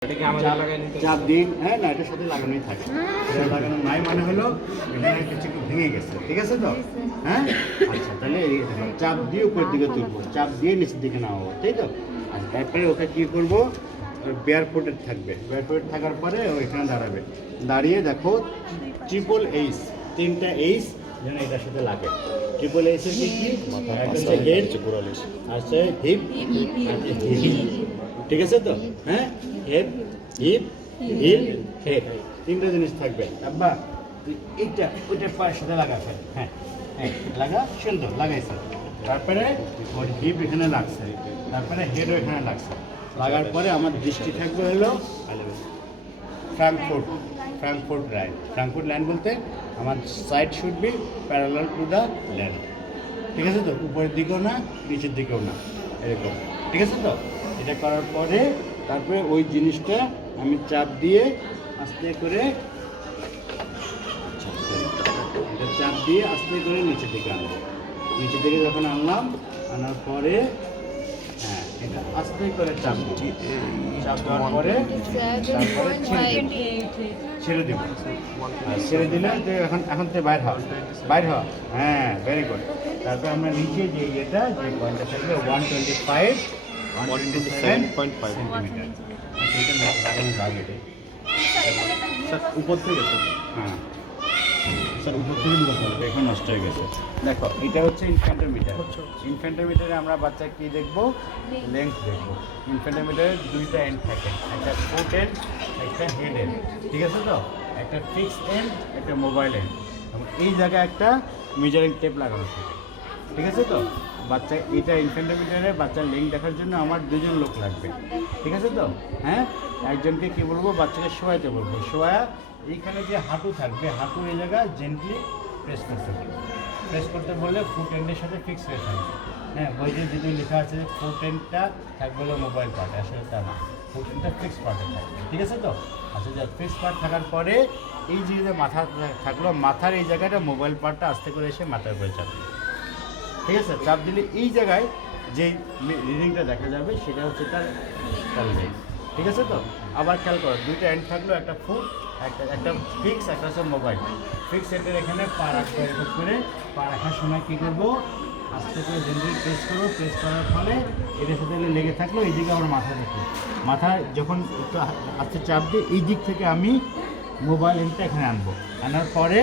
চাপ দিন, হ্যাঁ না, এটার সাথে লাগানোই থাকে। এটা লাগানো নাই মানে হলো এখানে কিছু একটু ভেঙে গেছে, ঠিক আছে তো? হ্যাঁ, আচ্ছা, তাহলে চাপ দিয়ে উপরের দিকে তুলবো, চাপ দিয়ে নিচের দিকে নামাবো, তাই তো? আচ্ছা, তারপরে ওকে কী করবো, বেয়ার ফুটেড থাকবে, বেয়ার ফুটেড থাকার পরে ও এখানে দাঁড়াবে, দাঁড়িয়ে দেখো ট্রিপল এইচ, 3টা এইচ যেন এটার সাথে লাগে। ট্রিপল এইচের কি কি? একটা হচ্ছে হেড, আছে হিপ, ঠিক আছে তো? হ্যাঁ, হেড, হিপ, হিল, হেড, 3টা জিনিস থাকবে। আব্বা তুই এইটা ওইটার পায়ের সাথে লাগাবে, হ্যাঁ হ্যাঁ লাগা, সুন্দর লাগাইছে। তারপরে ওর হিপ এখানে লাগছে, তারপরে হেডও এখানে লাগছে। লাগার পরে আমার দৃষ্টি থাকবে হলো Frankfurt, Frankfurt line. Frankfurt line বলতে আমার side should be parallel to the land, ঠিক আছে তো? উপরের দিকেও না, নিচের দিকেও না, এরকম, ঠিক আছে তো? এটা করার পরে তারপরে ওই জিনিসটা আমি চাপ দিয়ে আস্তে করে, এটা চাপ দিয়ে আস্তে করে নিচের দিকে আনবো। নিচের দিকে যখন আনলাম, আনার পরে হ্যাঁ এটা আস্তে করে চাপ দিই, চাপ দেওয়ার পরে তারপরে ছেড়ে দেবো। ছেড়ে দিলে যে এখন তো বাইর হওয়া, বাইর হওয়া, হ্যাঁ ভেরি গুড। তারপর আমরা নিচে যে ইয়েটা, যে পয়েন্টটা থাকবে 125 127.5 সেন্টিমিটার, সেইটা লাগানো যাবে স্যার উপর থেকে, হ্যাঁ স্যার উপর থেকে এখন নষ্ট হয়ে গেছে। দেখো এটা হচ্ছে ইনফ্যান্টোমিটার। ইনফ্যান্টোমিটারে আমরা বাচ্চা কি দেখবো? লেন্থ দেখবো। ইনফ্যান্টোমিটারের 2টা এন্ড থাকে, একটা ফুট এন্ড, একটা হেড এন্ড, ঠিক আছে তো? একটা ফিক্স এন্ড, একটা মোবাইল এন্ড, এবং এই জায়গায় একটা মেজারিং টেপ লাগানো থাকে, ঠিক আছে তো? বাচ্চা এটা ইনফ্যান্টোমিটারে বাচ্চার লেন্থ দেখার জন্য আমার 2জন লোক লাগবে, ঠিক আছে তো? হ্যাঁ, একজনকে কি বলবো, বাচ্চাকে শোয়াইতে বলবো। শোয়া এইখানে যে হাঁটু থাকবে, হাঁটু এই জায়গায় জেন্টলি প্রেস করতে বলবো। প্রেস করতে বললে ফুট এন্ডের সাথে ফিক্স হয়ে থাকবে। হ্যাঁ, বইতে যদি লেখা আছে ফুট এন্ডটা থাকবে হলো মোবাইল পার্ট, আসলে তা না, ফুট এন্ডটা ফিক্স পার্টে থাকবে, ঠিক আছে তো? আচ্ছা, যা ফিক্স পার্ট থাকার পরে এই যে মাথা থাকলো, মাথার এই জায়গাটা মোবাইল পার্টটা আস্তে করে এসে মাথার উপরে চাপ দিবে, ঠিক আছে? চাপ দিলে এই জায়গায় যে রিডিংটা দেখা যাবে সেটা হচ্ছে তার লেন্থ, ঠিক আছে তো? আবার খেয়াল করো, 2টা এন্ড থাকলো, একটা ফুট, একটা ফিক্স, একটা হচ্ছে মোবাইল। ফিক্স এন্ডের এখানে পা রাখবো, এরকম করে পা রাখার সময় কী করবো, আস্তে করে জেন্টলি প্রেস করবো। প্রেস করার ফলে এটার সাথে লেগে থাকলো, এই দিকে আমার মাথা দেখবো। মাথা যখন একটু আস্তে চাপ দিয়ে এই দিক থেকে আমি মোবাইল এন্ডটা এখানে আনবো। আনার পরে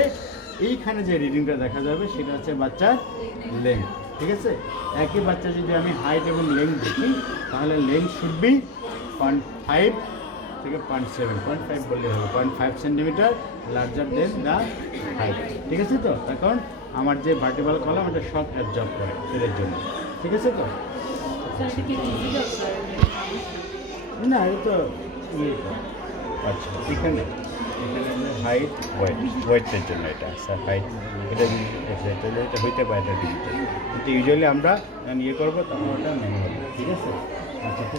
এইখানে যে রিডিংটা দেখা যাবে সেটা হচ্ছে বাচ্চার লেন্থ, ঠিক আছে? একই বাচ্চা যদি আমি হাইট এবং লেন্থ দেখি, তাহলে লেন্থ শুড বি 0.5 থেকে 0.5 বললে হবে, 0.5 centimetre larger then the height, ঠিক আছে তো? তার কারণ আমার যে ভার্টিক্যাল কলাম এটা শক অ্যাবজর্ব করে এর জন্য, ঠিক আছে তো? না, এই তো আচ্ছা, এখানে হাইট ওয়েটের জন্য এটা স্যার, হাইট এটা এটা হইতে পারে, এটা কিন্তু ইউজুয়ালি আমরা ইয়ে করবো তখন ওটা নেই হবে, ঠিক আছে? আচ্ছা।